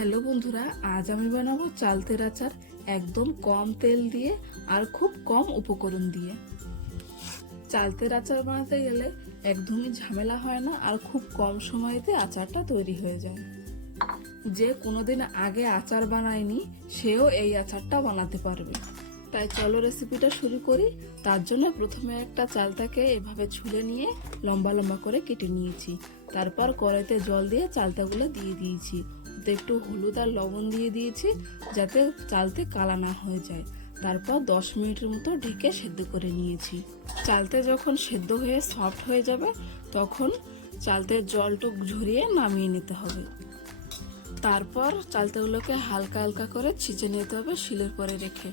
Hello বন্ধুরা, আজ আমি বানাবো চালতের আচার একদম কম তেল দিয়ে আর খুব কম উপকরণ দিয়ে। চালতের আচার বানাতে গেলে একদমই ঝামেলা হয় না আর খুব কম সময়তে আচারটা তৈরি হয়ে যায়। যে কোনোদিন আগে আচার বানায়নি সেও এই আচারটা বানাতে পারবে। তাই চলো রেসিপিটা শুরু করি। তার জন্য প্রথমে একটা চালতাকে এভাবে ছুলে নিয়ে লম্বা লম্বা করে কেটে নিয়েছি। তারপর কড়াইতে জল দিয়ে চালতাগুলো দিয়ে দিয়েছি। ওতে একটু হলুদ আর লবণ দিয়ে দিয়েছি যাতে চালতে কালা না হয়ে যায়। তারপর 10 মিনিটের মতো ঢেকে সেদ্ধ করে নিয়েছি। চালতে যখন সেদ্ধ হয়ে সফট হয়ে যাবে তখন চালতের জলটুক ঝরিয়ে নামিয়ে নিতে হবে। তারপর চালতেগুলোকে হালকা হালকা করে ছিঁচে নিতে হবে শিলের পরে রেখে।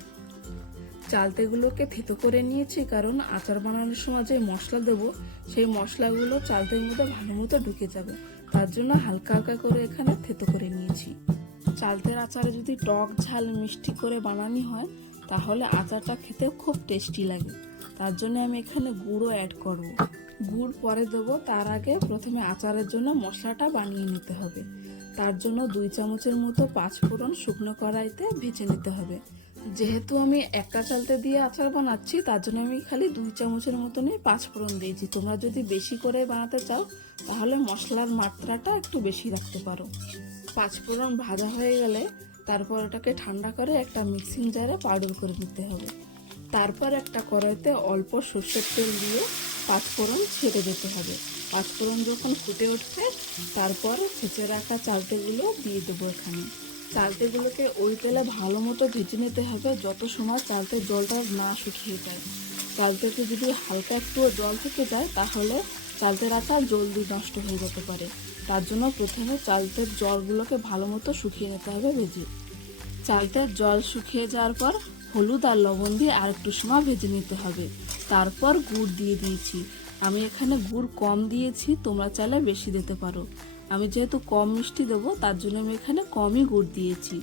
চালতেগুলোকে থেতো করে নিয়েছি কারণ আচার বানানোর সময় যে মশলা দেবো সেই মশলাগুলো চালতের মধ্যে ভালো মতো ঢুকে যাবে, তার জন্য হালকা হালকা করে এখানে থেতো করে নিয়েছি। চালতের আচারে যদি টক ঝাল মিষ্টি করে বানানো হয় তাহলে আচারটা খেতে খুব টেস্টি লাগে। তার জন্য আমি এখানে গুঁড়ো অ্যাড করব। গুড় পরে দেবো, তার আগে প্রথমে আচারের জন্য মশলাটা বানিয়ে নিতে হবে। তার জন্য 2 চামচের মতো 5 ফোড়ন শুকনো কড়াইতে ভেজে নিতে হবে। যেহেতু আমি একটা চালতে দিয়ে আচার বানাচ্ছি তার জন্য আমি খালি 2 চামচের মতনই 5 ফোড়ন দিয়েছি। তোমরা যদি বেশি করে বানাতে চাও তাহলে মশলার মাত্রাটা একটু বেশি রাখতে পারো। 5 ফোড়ন ভাজা হয়ে গেলে তারপর ওটাকে ঠান্ডা করে একটা মিক্সিং জারে পাউডার করে নিতে হবে। তারপর একটা কড়াইতে অল্প সর্ষের তেল দিয়ে 5 ফোড়ন ছেড়ে দিতে হবে। 5 ফোড়ন যখন ফুটে উঠবে তারপর ছেঁচে রাখা চালতেগুলো দিয়ে দেবো এখানে। চালতেগুলোকে ওই তেলে ভালো মতো ভেজে নিতে হবে যত সময় চালতের জলটা না শুকিয়ে যায়। চালতেতে যদি হালকা একটু জল থেকে যায় তাহলে চালতের আচার জলদি নষ্ট হয়ে যেতে পারে। তার জন্য প্রথমে চালতের জলগুলোকে ভালো মতো শুকিয়ে নিতে হবে ভেজে। চালতের জল শুকিয়ে যাওয়ার পর হলুদ আর লবণ দিয়ে আর একটু সময় ভেজে নিতে হবে। তারপর গুড় দিয়ে দিয়েছি। আমি এখানে গুড় কম দিয়েছি, তোমরা চাইলে বেশি দিতে পারো। আমি যেহেতু কম মিষ্টি দেবো তার জন্য আমি এখানে কমই গুড় দিয়েছি।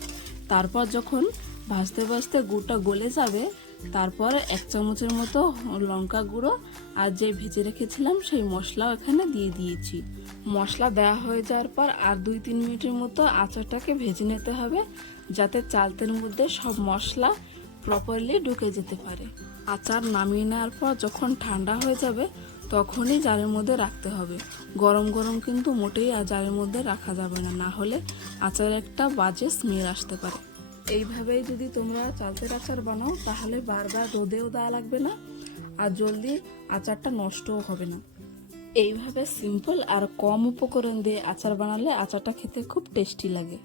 তারপর যখন ভাজতে ভাজতে গুড়টা গলে যাবে তারপর 1 চামচের মতো লঙ্কা গুঁড়ো আর যে ভেজে রেখেছিলাম সেই মশলাও এখানে দিয়ে দিয়েছি। মশলা দেওয়া হয়ে যাওয়ার পর আর 2-3 মিনিটের মতো আচারটাকে ভেজে নিতে হবে যাতে চালতের মধ্যে সব মশলা প্রপারলি ঢুকে যেতে পারে। আচার নামিয়ে নেওয়ার পর যখন ঠান্ডা হয়ে যাবে তখনই জারের মধ্যে রাখতে হবে। গরম গরম কিন্তু মোটেই জারের মধ্যে রাখা যাবে না, না হলে আচারে একটা বাজে স্মেল আসতে পারে। এইভাবেই যদি তোমরা চালতের আচার বানাও তাহলে বারবার রোদেও দেওয়া লাগবে না আর জলদি আচারটা নষ্টও হবে না। এইভাবে সিম্পল আর কম উপকরণ দিয়ে আচার বানালে আচারটা খেতে খুব টেস্টি লাগে।